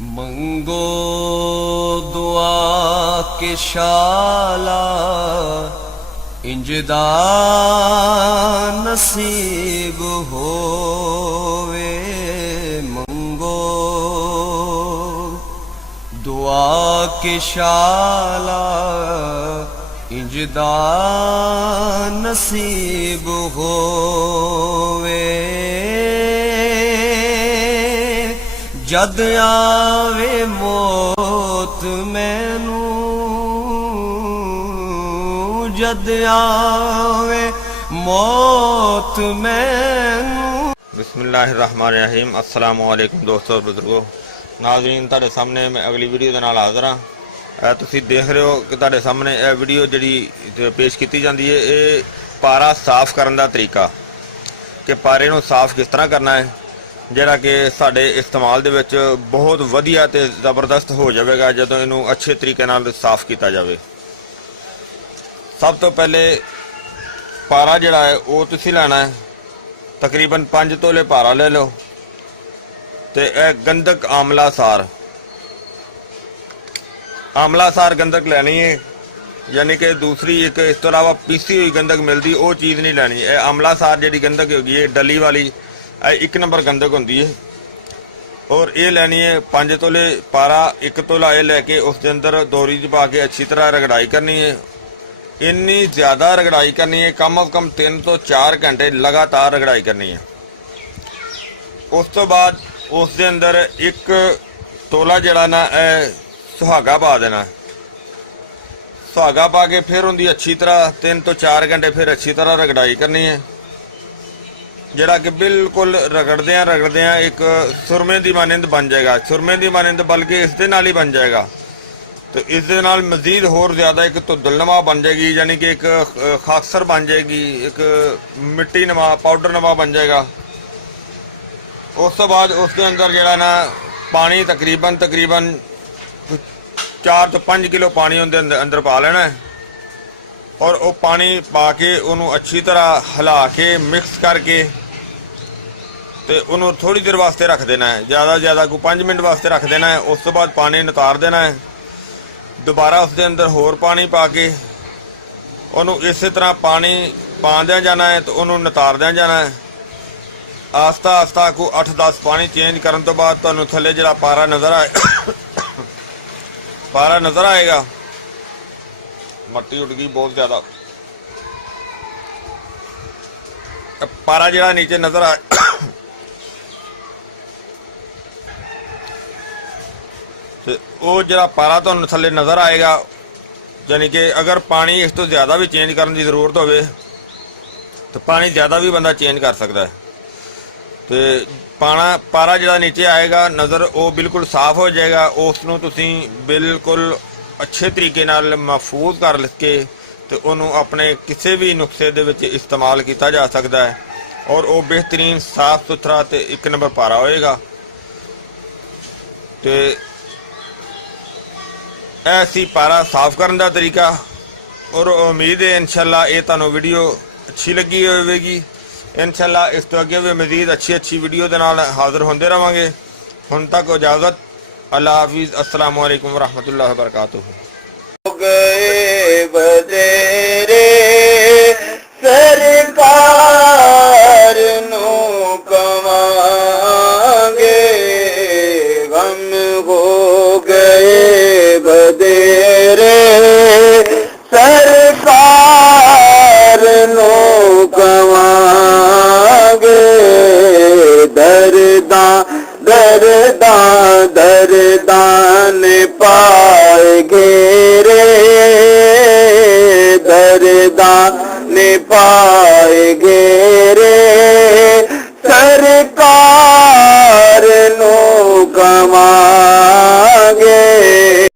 मंगो दुआ के शाला इंजदा नसीब होवे। मंगो दुआ के शाला इंजदा नसीब होवे। जद आवे मौत मैनू, जद आवे मौत मैनू। बिस्मिल्लाहिर्रहमानिर्रहीम। अस्सलाम वालेकुम दोस्तों बुजुर्गो नाज़रीन, तुहाडे सामने मैं अगली वीडियो दे नाल हाज़र हाँ। तुसीं देख रहे हो कि तुहाडे सामने यह वीडियो जिहड़ी पेश की जाती है, ये पारा साफ करने का तरीका कि पारे नूं साफ किस तरह करना है, जिहड़ा कि साडे इस्तेमाल दे विच बहुत वधिया ते ज़बरदस्त हो जाएगा जदों इनू अच्छे तरीके नाल साफ किया जाए। सब तो पहले पारा जिहड़ा है वो तुसीं लैना है, तकरीबन 5 तोले पारा ले लो। तो यह गंधक आमला सार गंधक लैनी है, यानी कि दूसरी एक इस तो इलावा पीसी हुई गंधक मिलती वो चीज़ नहीं लैनी। यह आमला सार जी गंधक होगी है डली वाली, 1 नंबर गंधक होंगी है। और ये लैनी है 5 तोले पारा, 1 तोला ये लैके उसके अंदर दोरी च पा के अच्छी तरह रगड़ाई करनी है। इन्नी ज़्यादा रगड़ाई करनी है, कम अज़ कम 3 तो 4 घंटे लगातार रगड़ाई करनी है। उस तो बाद उसके अंदर 1 तोला जड़ा ना सुहागा पा देना। सुहागा पा के फिर उनकी अच्छी तरह 3 तो 4 घंटे फिर अच्छी तरह रगड़ाई करनी है, जड़ा कि बिल्कुल रगड़द्या एक सुरमे की मानंद बन जाएगा। सुरमे की मानंद बल्कि इस दे नाल ही बन जाएगा। तो इस दे नाल मजीद होर ज़्यादा एक धुंधलनुमा बन जाएगी, यानी कि एक खासर बन जाएगी, एक मिट्टी नुमा पाउडर नुमा बन जाएगा। उस तो बाद उसके अंदर जड़ा ना पानी तकरीबन 4 तो 5 किलो पानी उनके अंदर पा लेना है। और वो पानी पा के उन्होंने अच्छी तरह हिला के मिक्स करके तो उन्होंने थोड़ी देर वास्ते रख देना है, ज़्यादा कोई 5 मिनट वास्ते रख देना है। उस तो बाद पानी नितार देना है, दोबारा उसके अंदर होर पानी पा के उन्होंने इस तरह पानी पाद्या जाना है। तो उन्होंने नितारद्या जाना है आस्ता आस्ता। को 8-10 पानी चेंज करने तो बाद तुहानूं थल्ले जिहड़ा पारा नज़र आएगा। मट्टी उड़ गई बहुत ज़्यादा, पारा जिहड़ा नीचे नज़र आए तो वो जिहड़ा पारा तुहानूं थल्ले नज़र आएगा, यानी कि अगर पानी इस तो ज़्यादा भी चेंज करने की ज़रूरत होवे तो पानी ज़्यादा भी बंदा चेंज कर सकता है। तो पारा जिहड़ा नीचे आएगा नज़र वो बिल्कुल साफ हो जाएगा। उसनूं तुसीं बिल्कुल अच्छे तरीके नाल महफूज कर के तो उन्होंने अपने किसी भी नुस्खे दे विच इस्तेमाल किया जा सकता है और वो बेहतरीन साफ सुथरा तो 1 नंबर पारा होएगा। तो ऐसी पारा साफ करने का तरीका। और उम्मीद है इंशाअल्लाह ये तुहानूं वीडियो अच्छी लगी होगी। इंशाअल्लाह इस तो अगे भी मजीद अच्छी वीडियो दे नाल हाज़िर होंदे रहांगे। हुण तक इजाज़त, अल्लाह हाफिज़, अस्सलाम वालेकुम वरहमतुल्लाहि वबरकातुहू। गए बदेरे सरकार नू कवांगे, गम हो गए बदेरे सरकार नू कवांगे। दरदां ने पाए घेरे, दरदां ने पाए घेरे।